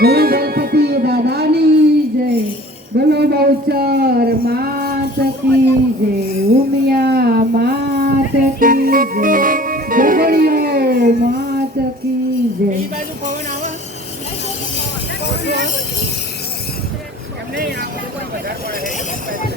ગણપતિ દાદાની જય, બોલો બહુચર માત કી જય, ઉમિયા માત કી જય, ગગડીઓ માત કી જય. એમને